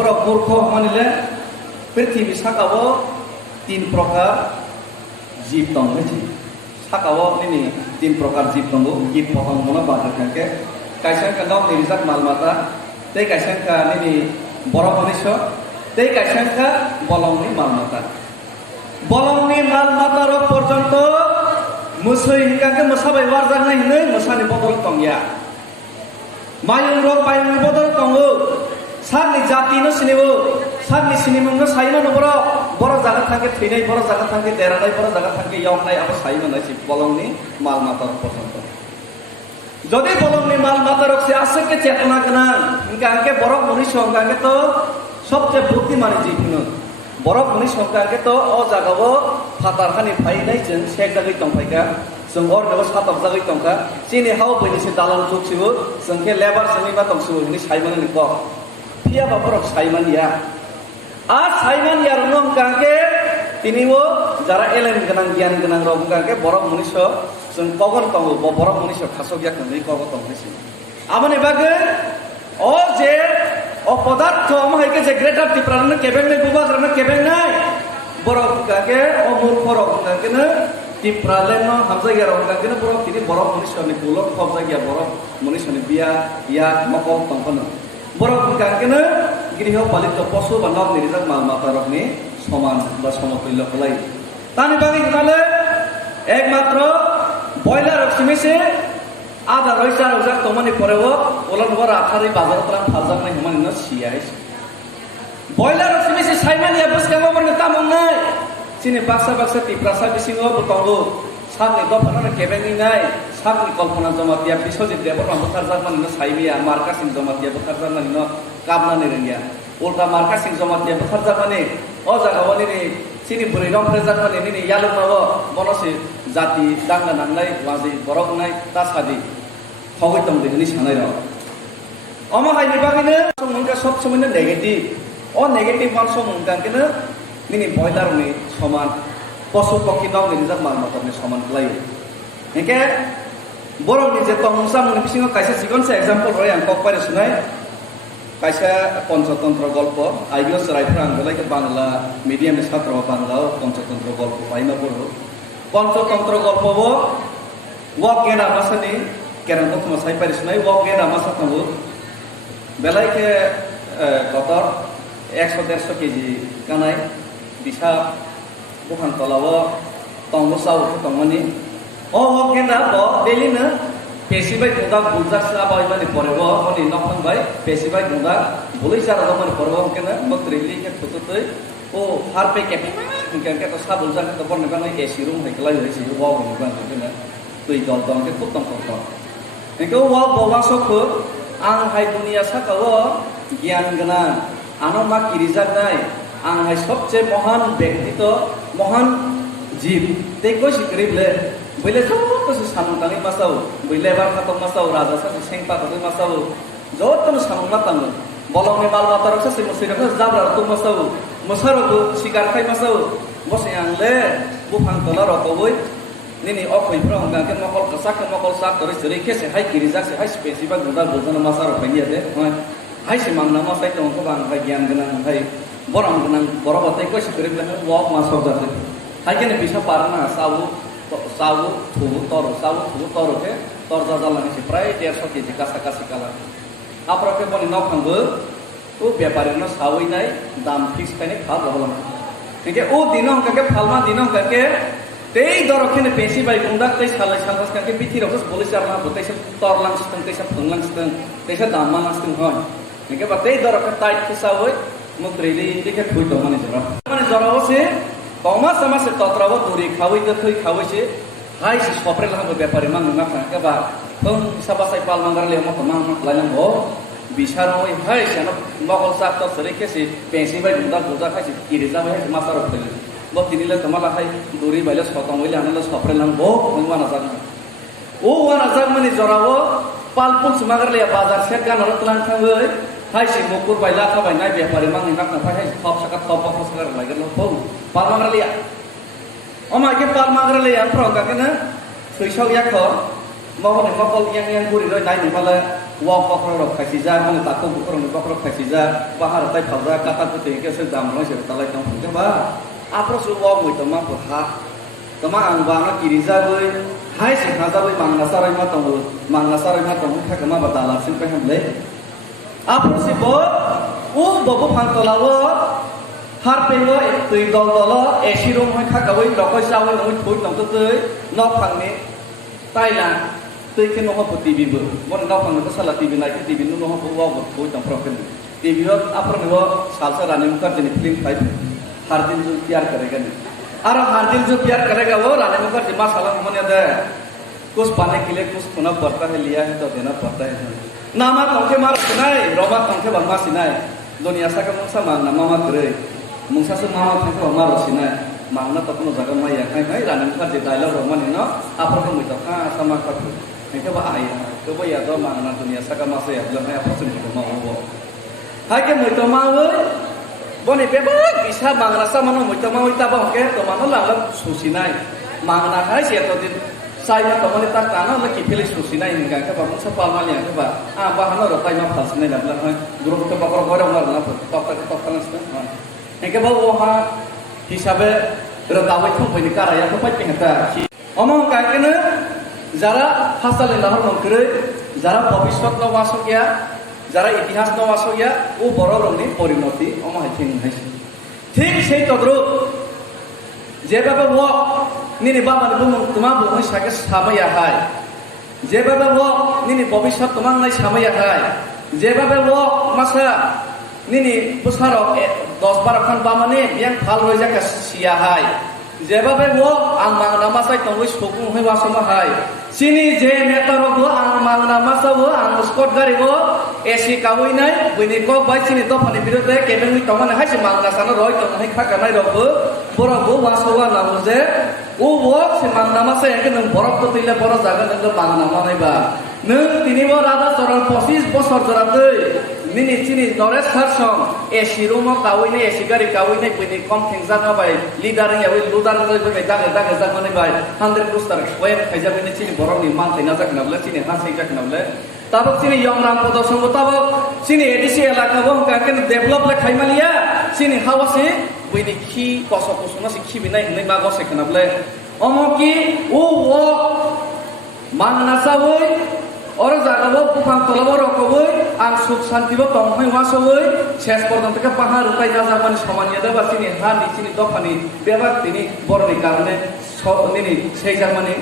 borok murkho manile prithibi sakao tin prokar jib tong heji sakao nini tin prokar jib tongo kit pohong mono badar kanke kaisa ka nok nirijak malmata tei kaisa ka nini borok manisho tei kaisa ka bolongni malmata bolongni malmata rok porjonto musoi hingkake musabai warjak nai hinoi musani bodol tongya mayung rok mayung bodol tongo sakni jati no sinibo sakni sinimung no saima no borok jaga thangke theinai borok jaga thangke deranai borok jaga thangke yongnai abo saima nai si bolongni malmata rok porjonto যদি bolongni malmata rok se asake chetona gonan hingkake borok muni hingkake to সবচেয়ে বুদ্ধিমানী জীব হন বরফ মনি সংখ্যাকে তো ও জায়গাও ফাতারখানি ফাইনাই जों सेक जागै तंफायका जों और नेबो सातक जागै तंका चिनि हाव बयनिसे दालाल जुगसिबो जोंके लेबार जोंनि बा तंसिबो नि साइमाननि क फिया बाफरक साइमानिया आ साइमानिया रंग काके तिनिबो যারা এলেন गोनां জ্ঞাन गोनां रंग काके बरफ मनिस जों कगन तंगो बरफ मनिस खासगिया कनै कगन तंगैसि आमाने बागे ओ जे অপদার্থ আমাকে যে গ্রেটার টিপ্রানো কেবেং নাই বুবাগ্রানো কেবেং নাই বরফ কাকে অমূর্খ রকমকে না টিপ্রালেন হামজাগিয়া রকমকে না বরফ তিনি বরফ মনুষ্যনি বুলক খবজাগিয়া বরফ মনুষ্যনি বিয়া ইয়া মকল তংকন বরফ কাকে না গৃহ পালিত পশু বা নব নিরিজাক মালমাতা রকমনি সমান বা সমতুল্য কলাই তানি বাকি হিমালে একমাত্র বয়লার রকমিছে আদা রইসা রোজা তোমানি পরেও ওলন বড় আঠারি বাজার তরাম ফাজাক নাই হমানি ন সিয়াইস বয়লার সিমিসি সাইমানিয়া বসকামো বনে তামন নাই চিনি বাক্সা বাক্সা টিপ্রাসা বিসিংও বতঙ্গো সাতনি দফানা কেবেনি নাই সাতনি কল্পনা জমাতিয়া বিশ্বজিৎ দেবর রমতার জার্মানি ন সাইবিয়া মার্কাসিং জমাতিয়া বতার জার্মানি ন কাবনানি রেঙ্গিয়া উল্টা মার্কাসিং জমাতিয়া বতার জার্মানি ও জাগাওয়ানি নি চিনি বুড়ি রমফ্রে জার্মানি নি ইয়ালুমাও বনসি জাতি দাঙ্গা নাংলাই ওয়াজি বরক নাই তাসাদি হগৈ তং দিনি সানাই র অমহাইনি বাগিনে সমুনকা সব সময়নে নেগেটিভ ও নেগেটিভ মান সমুনকানকেনে নিনি বয়লারনি সমান পশু পক্ষী দাও নিজাক মালমাতানি সমান লাইও একে বরনি যে তংসা মুনি পিছিং কাইসা সিগনসা एग्जांपल রয় আং কক পারে শুনাই কাইসা পঞ্চতন্ত্র গল্প আইবিএস রাইফ্রা আং বলাইকে বাংলা মিডিয়ামে ছাত্র বাংলা পঞ্চতন্ত্র গল্প পাইনা পড়ো পঞ্চতন্ত্র গল্পবো ওয়াক গেনা মাসানি কেরান কখনো সাই পারিস নাই ওয়াক গেনা মাসা থাকবো বেলাইকে গতর 100-150 কেজি কানাই বিশা দোকান তলাবো তংবো চাও তংমানি ও ওয়াক গেনা ব ডেলি না পেশিবাই গুদা বুলজাক সাবাই মানে পরেবো হনি নকনবাই পেশিবাই গুদা বলেই যারা মানে পরেবো কেনা মত্রিলি কে থুতুতই ও হার পে কে ইনকে তো সাবুল জাকে তো বনে বানাই এসি রুম হেকলাই হইছে ও ওয়াও মানে না তুই দল দলকে খুব তম করতো ইনকে ওয়া বলা সকো আং হাই দুনিয়া সাকাও জ্ঞান গনা আনো মা কিরিজাক নাই আং হাই সবচেয়ে মহান ব্যক্তিত্ব মহান জীব তে কইছি করিবলে বইলে সব কিছু সামুতানি মাসাও বইলে বার খাতম মাসাও রাজা সাথে সেংপা কই মাসাও যতন সামুমা তামু বলংনি মালমাতা রকসা সে মসিরাকে জাবরা তো মাসাও মসারো শিকার খাই মাসাও বসে আনলে বুফাং তলা রকবই নিনি অকইফ্রা হংগাকে মকল কাসাকে মকল সাক করে সরে কেসে হাই কিরিজাক সে হাই স্পেসিফা গুদা বলজন মাসারো ফাইয়া দে হাই সে মাংনা মাসাই তো অঙ্ক বাং ভাই জ্ঞান গনা ভাই বরং গনা বরবাতে কইছে করিবলে ওয়াক মাসব যাতে হাই কেনে বিশা পারনা সাউ থু তরকে তরজা জালানিছে প্রায় 150 কেজি কাছাকাছি কালা আপনাকে বনি নখাঙ্গো ও ব্যাপারী ন সাউই নাই দাম ফিক্স খাইনে খাল হলাম ঠিক ও দিন হংকাকে ফালমা দিন হংকাকে তেই দরখানে পেশি বাই গুন্দাক তেই সালাই সালবাস কাকে পিথি রকস বলিস আর না বতেছে তরলাং সিস্টেম তেসা ফংলাং সিস্টেম তেসা দামা নাস্তিং হয় ঠিক বা তেই দরখা টাইট কিসা হই মুত্রিলি ইন্ডিকে থুইতো মানে জরা হচ্ছে কমা সমাসে তত্রাও দূরে খাওই তো থই খাওইছে হাই সে সপরে লাগাবো ব্যাপারী মান না কাকে বা কোন সাবাসাই পাল মাঙ্গারলে মত মান লাইলাম ও বিশার ওই হাই সে মকল সাত তো সরে কেসে পেশি বাই গুন্দা বুজা খাইছে কিরিজা ভাই মাসার ফেলে বো তিনিলে তোমালা খাই দূরে বাইলে সতম হইলে আনলে সপরে লাম ও ওয়ানা জাগ ও ওয়ানা জাগ মানে জরাও পালপুল সুমাগারলে বাজার সে গানর তলান থাঙ্গই হাই সে মুকুর বাইলা খাবাই নাই ব্যাপারী মান না খাই সব সাকা সব ফসকার লাগেল ও পাল মাঙ্গারলে অমাকে পাল মাঙ্গারলে আন প্রকাকে না সৈসক ইয়াক mau nih mau yang gurih loh naik nih malah wong kokrok kasih mau nih takut kokrok kasih bahar tay phal kata putih ke sedang mau sih talai tong coba apa sih wong itu mah berhak tama ang bang kiri boy hai sih haza boy mang nasarai mah tong kah kemana batala sih pengen beli apa sih boy bobo pantolawo har pengo tui dol esirong hoi khakawai lokoi sawai noi thui nong tui no phangni Thailand tui ke no ho TV bu mon no phang ko sala TV nai ke TV no ho wa bo thui tong proken TV ro apro no salsa running kar jeni film pai har din jo pyar karega ni ar har din jo pyar karega wo running kar jema salam mon yada कुछ पाने के लिए कुछ खुना पड़ता है लिया है तो देना पड़ता है नामा तंखे मार सिनाय रोमा तंखे बंगा सिनाय दुनिया सा का मुंसा मांगना मामा करे मुंसा से मामा तंखे बंगा रो सिनाय मांगना तो कोनो जगह में या खाई रानी का जे डायलॉग रोमा ने ना आप को मुझे का समा का है बा आया तो वो या तो मांगना दुनिया सा का मासे या लगे आप से मुझे मांगो वो हाय के मुझे मांगो बने पे बा बिसा मांगना सा मनो मुझे मांगो ता बा के तो मानो ला सुसिनाय मांगना है से तो दिन saya teman kita tanah lagi pilih susina ini kan ke bangun sepal malnya ke ba bahan orang tay mah falsi nih dah lah grup ke bakor orang orang top kan sekarang ini ke bawa ha hisabe redawai tuh punya karya tuh pakai kita omong kayak ini jara hasil lahar mengkere jara bhabishyat no masuk ya jara ইতিহাস no masuk ya বড় রঙে পরিণতি omong hacing haisi ঠিক সেই তদ্রুপ যেভাবে ও নিনি বাবা তোমার বই সাকে সামাইয়া হয় যেভাবে ও নিনি ভবিষ্যৎ তোমার নাই সামাইয়া হয় যেভাবে ও মাসা নিনি বছর 10-12 খান বা মানে বিয়াং ফাল হয়ে যাকে সিয়া হয় যেভাবে ও আং মাংনা মাসাই তংই সুকুং হই ওয়াসমা হয় সিনি যে নেতারগো আং মাংনা মাসাবো আং স্কট গারিবো এসি কাউই নাই বইনি কক বাই সিনি দফানি বিরুদ্ধে কেবেংই তমানে হাইসি মাংনা সানো রয় তংই খাকা নাই রগো বড়গো ওয়াসওয়া নামো যে ও বক সে মাংনা মাসাই একে নং বরফ তো তৈলে বড় জায়গা নং মাংনা মানাইবা নং তিনিবো রাজা চরণ 25 বছর জরাতৈ নিনি চিনি নরেশ সারসং এসি রুমো কাউই নাই এসি গাড়ি কাউই নাই বইনি কম থেংজাঙা বাই লিডার ইয়াবি লুদার বই দাগে জাগনে বাই 100 রুস্টার ওয়েব খাইজাবিনি চিনি বরফনি মান থাইনা জাগনাবলে চিনি হাসি জাগনাবলে তাবক চিনি ইয়ংরাম প্রদর্শন তাবক চিনি এডিসি এলাকা বং কাকেন ডেভেলপ লে খাইমালিয়া চিনি হাওয়াসি বইনি খি কসো কসোনা সি খি বিনাই নাই মা গসে খানাবলে অমকি ও মাংনা সাবই और जागाबो पुफां तलाबो रखबो आं सुख शांतिबो तंहै वासबो शेष पर्यন্ত के पाहाड़ रुपाय जाजाबानि समानिया दाबासिनि हा निचिनि दफानि बेबाद तिनि बरनि कारणे निनि सेई जामानि